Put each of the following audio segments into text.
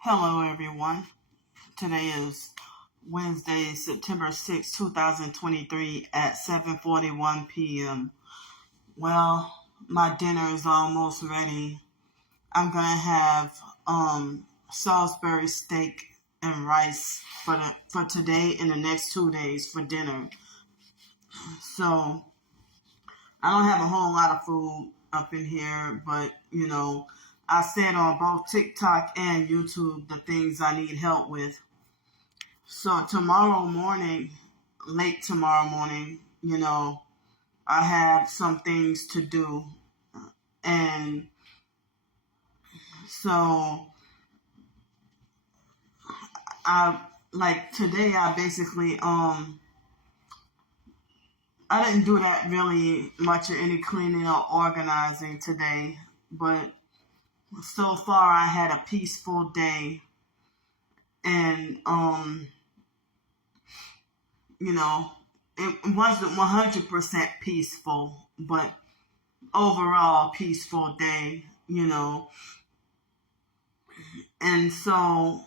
Hello, everyone. Today is Wednesday, September 6, 2023 at 7:41 p.m. Well, my dinner is almost ready. I'm going to have Salisbury steak and rice for today and the next 2 days for dinner. So, I don't have a whole lot of food up in here, but, I said on both TikTok and YouTube the things I need help with. So late tomorrow morning, I have some things to do. And so today I basically, I didn't do that really much of any cleaning or organizing today, but so far I had a peaceful day. And, it wasn't 100% peaceful, but overall peaceful day, And so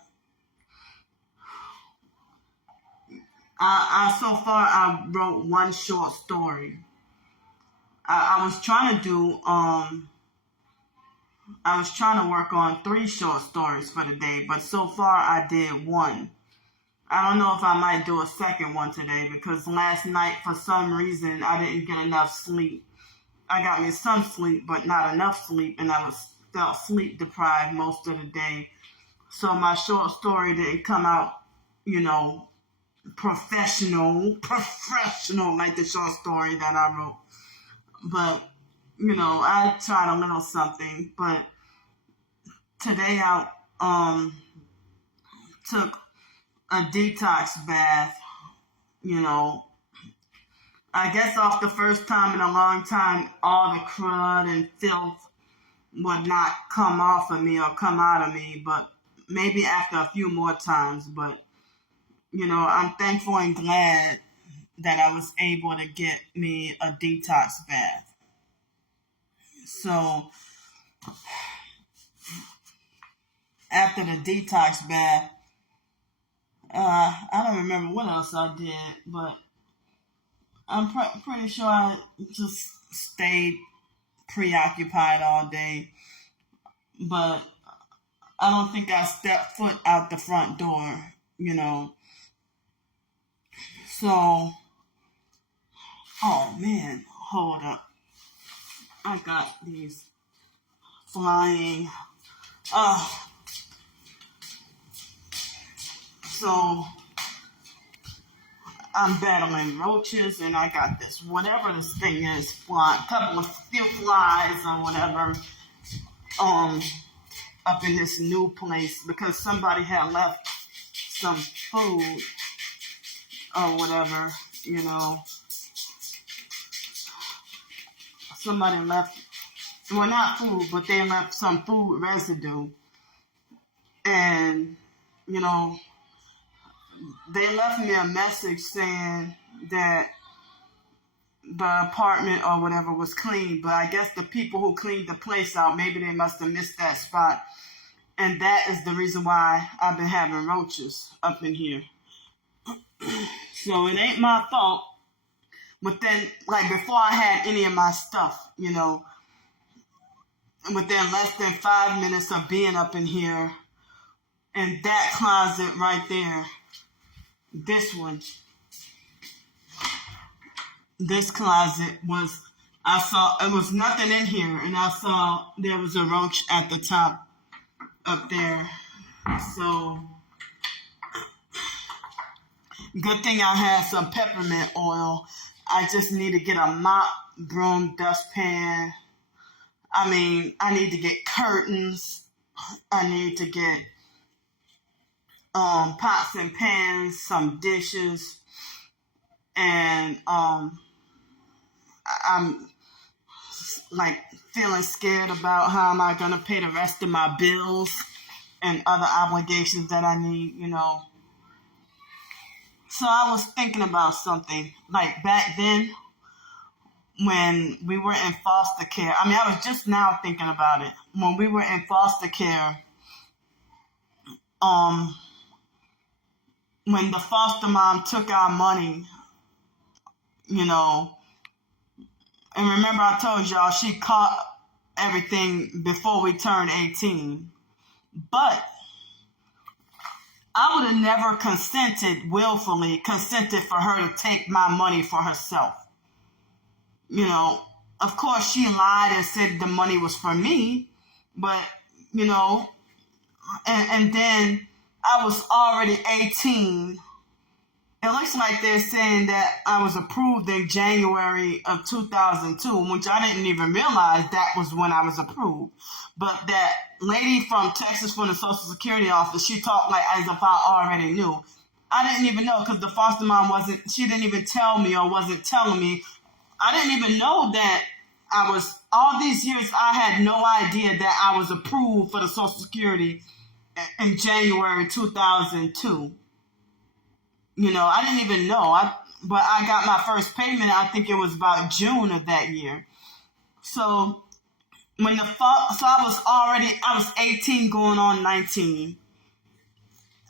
I wrote one short story. I was trying to work on 3 short stories for the day, but so far I did 1. I don't know if I might do a second one today because last night, for some reason, I didn't get enough sleep. I got me some sleep, but not enough sleep, and felt sleep deprived most of the day. So my short story didn't come out, professional, like the short story that I wrote. But, I tried a little something. But today I took a detox bath, I guess off the first time in a long time, all the crud and filth would not come off of me or come out of me, but maybe after a few more times. But, I'm thankful and glad that I was able to get me a detox bath. So, after the detox bath, I don't remember what else I did, but I'm pretty sure I just stayed preoccupied all day. But I don't think I stepped foot out the front door, So, oh man, hold up. I got these flying. So I'm battling roaches, and I got this, whatever this thing is, few flies or whatever, up in this new place because somebody had left some food or whatever, Somebody left, well, not food, but they left some food residue. And, they left me a message saying that the apartment or whatever was clean, but I guess the people who cleaned the place out, maybe they must have missed that spot. And that is the reason why I've been having roaches up in here. So it ain't my fault. But then, before I had any of my stuff, within less than 5 minutes of being up in here, in that closet right there, this closet it was nothing in here, and I saw there was a roach at the top up there. So, good thing I had some peppermint oil. I just need to get a mop, broom, dustpan. I need to get curtains. I need to get pots and pans, some dishes, and I'm feeling scared about how am I gonna pay the rest of my bills and other obligations that I need, So I was thinking about something, back then when we were in foster care. I was just now thinking about it. When we were in foster care, when the foster mom took our money, you know, and remember I told y'all she caught everything before we turned 18. But I would have never willfully consented for her to take my money for herself. You know, of course she lied and said the money was for me, but, you know, and then I was already 18. It looks like they're saying that I was approved in January of 2002, which I didn't even realize that was when I was approved. But that lady from Texas from the Social Security office, she talked like as if I already knew. I didn't even know because the foster mom she didn't even tell me or wasn't telling me. I didn't even know that all these years I had no idea that I was approved for the Social Security in January 2002. You know, I didn't even know. But I got my first payment, I think it was about June of that year. So I was 18 going on 19.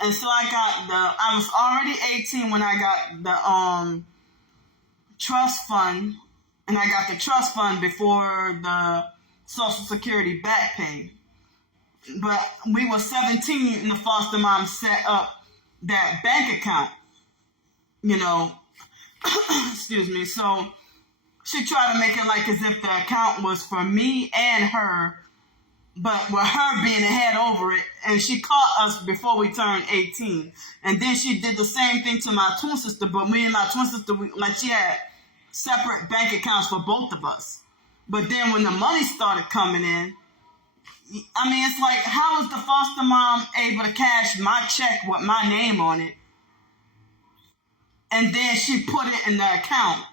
And so I was already 18 when I got the trust fund, and I got the trust fund before the Social Security back pay. But we were 17 and the foster mom set up that bank account. You know, excuse me. So she tried to make it like as if the account was for me and her, but with her being ahead over it, and she caught us before we turned 18. And then she did the same thing to my twin sister, but me and my twin sister, she had separate bank accounts for both of us. But then when the money started coming in, I mean, it's like, how was the foster mom able to cash my check with my name on it? And then she put it in the account.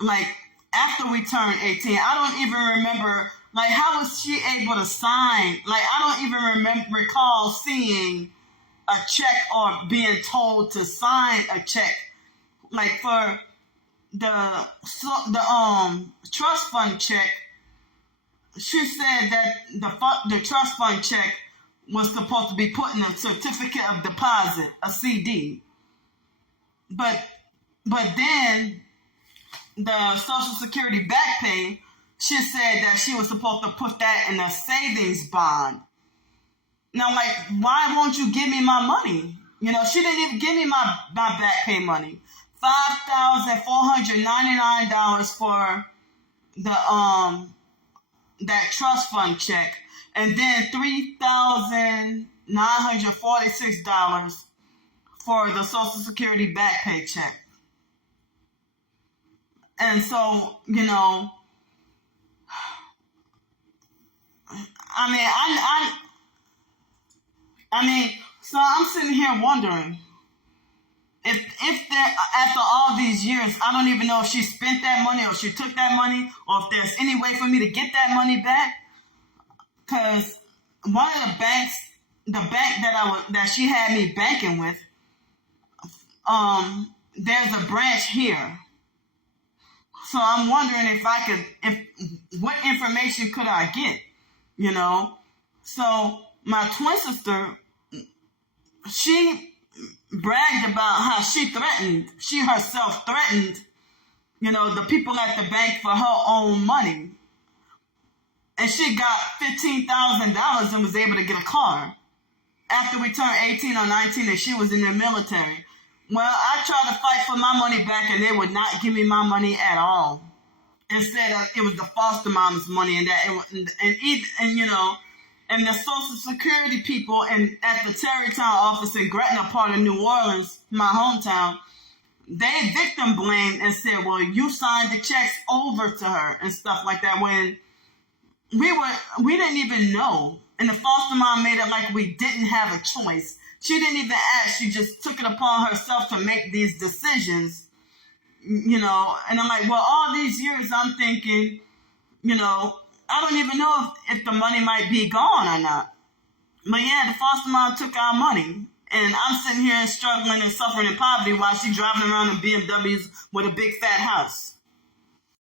Like, after we turned 18, I don't even remember, like, how was she able to sign? Like, I don't even recall seeing a check or being told to sign a check. Like, for the trust fund check, she said that the trust fund check was supposed to be put in a certificate of deposit, a CD. But then the Social Security back pay, she said that she was supposed to put that in a savings bond. Now, like, why won't you give me my money? You know, she didn't even give me my back pay money. $5,499 for the that trust fund check, and then $3,946 for the Social Security back pay check. And so, you know, I mean, so I'm sitting here wondering if there, after all these years, I don't even know if she spent that money or she took that money, or if there's any way for me to get that money back. Because one of the banks, the bank that she had me banking with, there's a branch here. So I'm wondering what information could I get, you know? So my twin sister, she bragged about how she herself threatened, you know, the people at the bank for her own money. And she got $15,000 and was able to get a car after we turned 18 or 19 and she was in the military. Well, I tried to fight for my money back and they would not give me my money at all. And said it was the foster mom's money and that you know, and the Social Security people and at the Tarrytown office in Gretna, part of New Orleans, my hometown, they victim blamed and said, well, you signed the checks over to her and stuff like that, when we didn't even know. And the foster mom made it like we didn't have a choice. She didn't even ask. She just took it upon herself to make these decisions, you know. And I'm like, well, all these years I'm thinking, you know, I don't even know if the money might be gone or not. But yeah, the foster mom took our money. And I'm sitting here struggling and suffering in poverty while she's driving around in BMWs with a big fat house.